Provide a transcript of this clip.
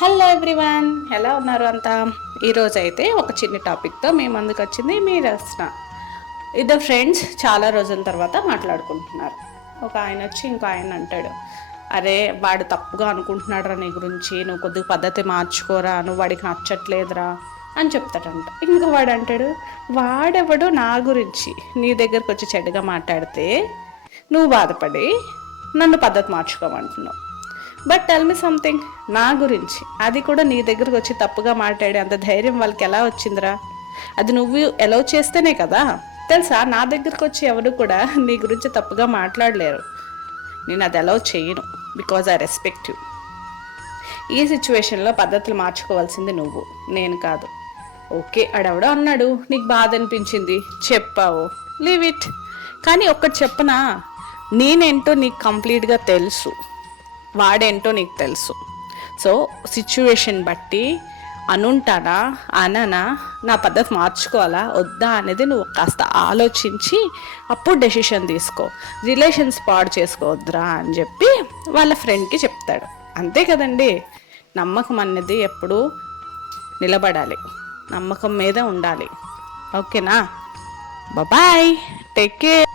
Hello everyone, ఎలా ఉన్నారు అంతా? ఈరోజు అయితే ఒక చిన్న టాపిక్తో మీ ముందుకు వచ్చింది మీ రచన. ఇద్దరు ఫ్రెండ్స్ చాలా రోజుల తర్వాత మాట్లాడుకుంటున్నారు. ఒక ఆయన వచ్చి ఇంకో ఆయన అంటాడు, అరే వాడు తప్పుగా అనుకుంటున్నాడురా నీ గురించి, నువ్వు కొద్దిగా పద్ధతి మార్చుకోరా, నువ్వు వాడికి నచ్చట్లేదురా అని చెప్తాడంట. ఇంకో వాడు అంటాడు, వాడెవడు నా గురించి నీ దగ్గరకు వచ్చి చెడ్డగా మాట్లాడితే నువ్వు బాధపడి నన్ను పద్ధతి మార్చుకోమంటున్నావు. బట్ టెల్ మీ సంథింగ్, నా గురించి అది కూడా నీ దగ్గరకు వచ్చి తప్పుగా మాట్లాడే అంత ధైర్యం వాళ్ళకి ఎలా వచ్చిందిరా? అది నువ్వు ఎలా చేస్తేనే కదా. తెలుసా, నా దగ్గరకు వచ్చి ఎవరు కూడా నీ గురించి తప్పుగా మాట్లాడలేరు. నేను అది ఎలా చేయను, బికాజ్ ఐ రెస్పెక్ట్ యూ. ఈ సిచ్యువేషన్లో పద్ధతులు మార్చుకోవాల్సింది నువ్వు, నేను కాదు. ఓకే, ఆడెవడో అన్నాడు, నీకు బాధ అనిపించింది, చెప్పావు, లీవ్ ఇట్. కానీ ఒక్కటి చెప్పనా, నేనేంటో నీకు కంప్లీట్గా తెలుసు, వాడేంటో నీకు తెలుసు. సో సిచ్యువేషన్ బట్టి అనుంటానా అననా, నా పద్ధతి మార్చుకోవాలా వద్దా అనేది నువ్వు కాస్త ఆలోచించి అప్పుడు డెసిషన్ తీసుకో. రిలేషన్స్ పాడు చేసుకోవద్దురా అని చెప్పి వాళ్ళ ఫ్రెండ్కి చెప్తాడు. అంతే కదండి, నమ్మకం అనేది ఎప్పుడూ నిలబడాలి, నమ్మకం మీద ఉండాలి. ఓకేనా? Bye, take care.